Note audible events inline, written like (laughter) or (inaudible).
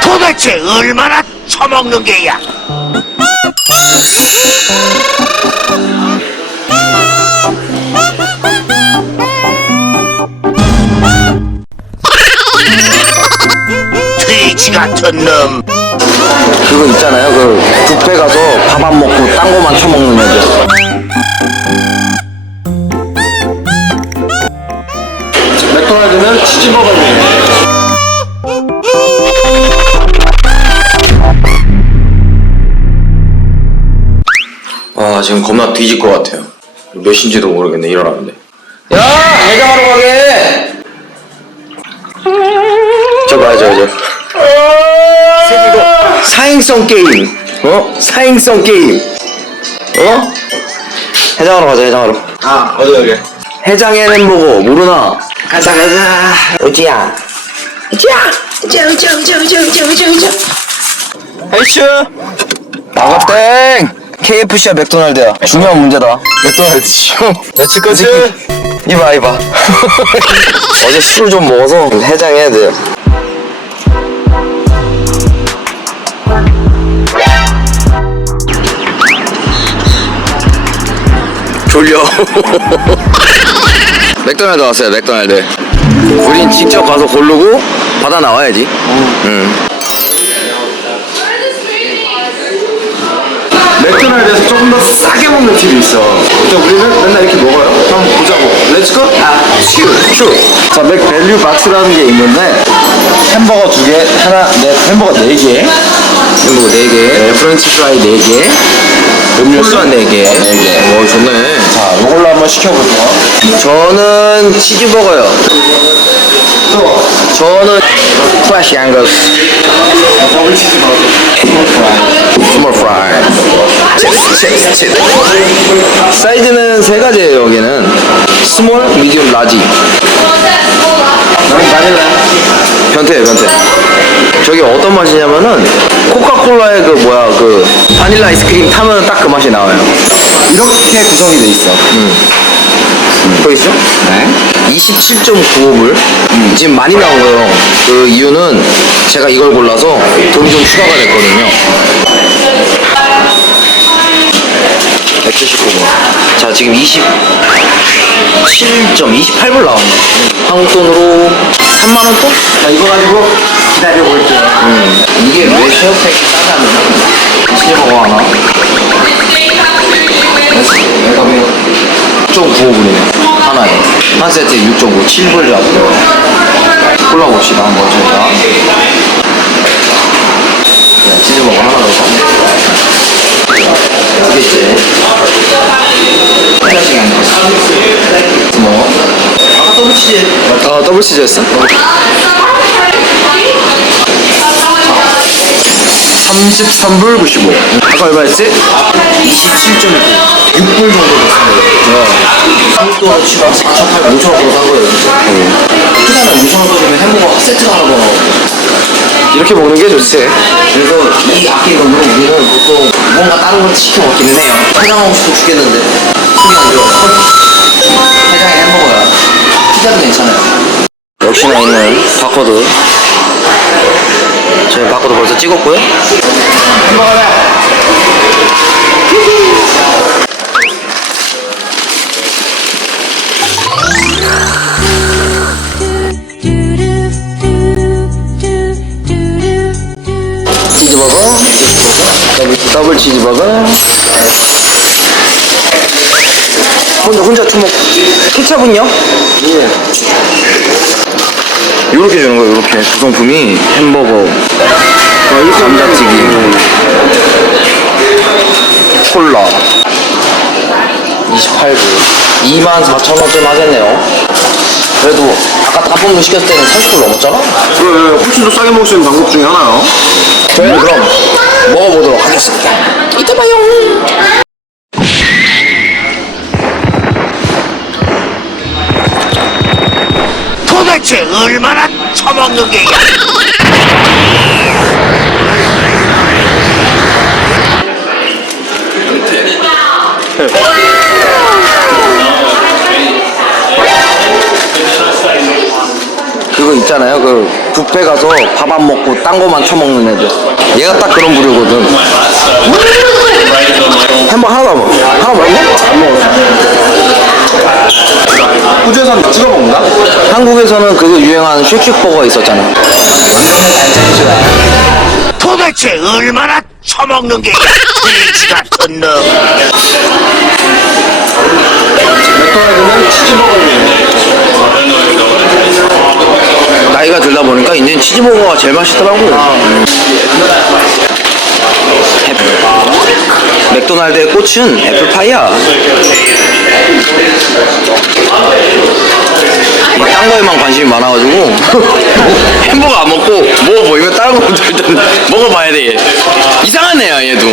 도대체 얼마나 처먹는 게야? (laughs) 돼지 같은 놈. 그거 있잖아요. 그 뷔페 가서 밥 안 먹고 딴 거만 처먹는 애들. 맥도날드는 치즈버거입니다. 아 지금 겁나 뒤질 것 같아요. 몇 시인지도 모르겠네 일어나는데. 야 해장하러 가게. 저 봐요 저 저. 새끼가 사행성 게임. 어? 사행성 게임. 어? 해장하러 가자 해장하러. 아 어디 여기? 해장의 햄버거 모르나? 가자 가자. 우지야. 우지야. 우지야 우지야 우지야 우지야 우지야 우지야 우지야. 아이슈. 반갑땡. KFC야 맥도날드야. 중요한 문제다. 맥도날드죠. 며칠 거지? 이봐 이봐. (laughs) 어제 술좀 먹어서 해장해야 돼요. 졸려. (laughs) 맥도날드 왔어요, 맥도날드. 우린 직접 가서 고르고 받아 나와야지. 응. 맥도날드에서 조금 더 싸게 먹는 팁이 있어. 근데 우리는 맨날 이렇게 먹어요. 한번 보자고. 렛츠고. 아, 슈. 슈. 자, 맥밸류 박스라는 게 있는데 햄버거 두 개, 하나, 넷, 햄버거 네 개, 햄버거 4개, 네, 프렌치 프라이 네 개, 음료수 콜라 4개. 4개. 오, 좋네. 자, 이걸로 한번 시켜볼게요. 저는 치즈버거요. 또 저는 플래시 앵거스, 더블 치즈버거. 스몰 프라이. 사이즈는 세 가지예요, 여기는. 스몰, 미디움, 라지. 나는 바닐라. 변태예요, 변태. 저게 어떤 맛이냐면은 코카콜라의 그 뭐야 그 바닐라 아이스크림 타면 딱 그 맛이 나와요. 이렇게 구성이 돼 있어. 보이시죠? 네. 27.95불. 지금 많이 나온 거예요. 그 이유는 제가 이걸 골라서 돈이 좀 추가가 됐거든요. 179불. 자, 지금 27.28불 나왔네. 한국 돈으로 3만 원 돈? 자, 이거 가지고 기다려 볼게요. 음, 이게 왜 쉐어팩이 싸냐면 치즈버거 하나? 좀 9호분이네. 하나에. 한 세트에 6.5 7불 잡고요. 골라봅시다 치즈 아 더블 치즈였어? 33불 95. 아까 얼마였지? 27.6. 6불 정도 됐습니다. 한국돈 치가 4,800, 5,000원 산 거예요. 크다면 5,000원 써주면 햄버거 세트가 하나 더 나오고. 이렇게 먹는 게 좋지. 그래서 이 돈으로 우리는 보통 뭔가 다른 걸 시켜 먹기는 해요. 해장하고 싶어 죽겠는데. 속이 안 좋아. 해장에 햄버거야. 피자도 괜찮아요. 역시나 있는 바코드. 저희 바코드 벌써 찍었고요. 치즈버거, 더블 치즈버거. 혼자 혼자 투먹. 케찹은요? 예. 요렇게 주는 거예요, 요렇게. 구성품이 햄버거, 감자튀김, 콜라. 28불. 24,000원쯤 하겠네요. 그래도 아까 다본거 시켰을 때는 30불 넘었잖아? 그래, 훨씬 더 싸게 먹을 수 있는 방법 중에 하나요. 저희는 그럼 먹어보도록 하겠습니다. 이따 봐요. 얼마나 처먹는 게야? 그거 있잖아요. 그 뷔페 가서 밥 안 먹고 딴 거만 처먹는 애들. 얘가 딱 그런 부류거든. 음. 햄버거 하나도 안 먹어. 하나 먹었네? 안 먹어. 호주에서는 찍어 먹나? 한국에서는 그거 유행하는 쉑쉑버거 있었잖아. 도대체 얼마나 처먹는 게야? 돼지 같은 놈. 맥도날드는 치즈버거를 나이가 들다 보니까 이제 치즈버거가 제일 맛있더라고. 애플- 맥도날드의 꽃은 애플파이야. 딴 거에만 관심이 많아가지고 (laughs) 햄버거 안 먹고 뭐 보이면 다른 거 일단 먹어봐야 돼. 애야 얘도.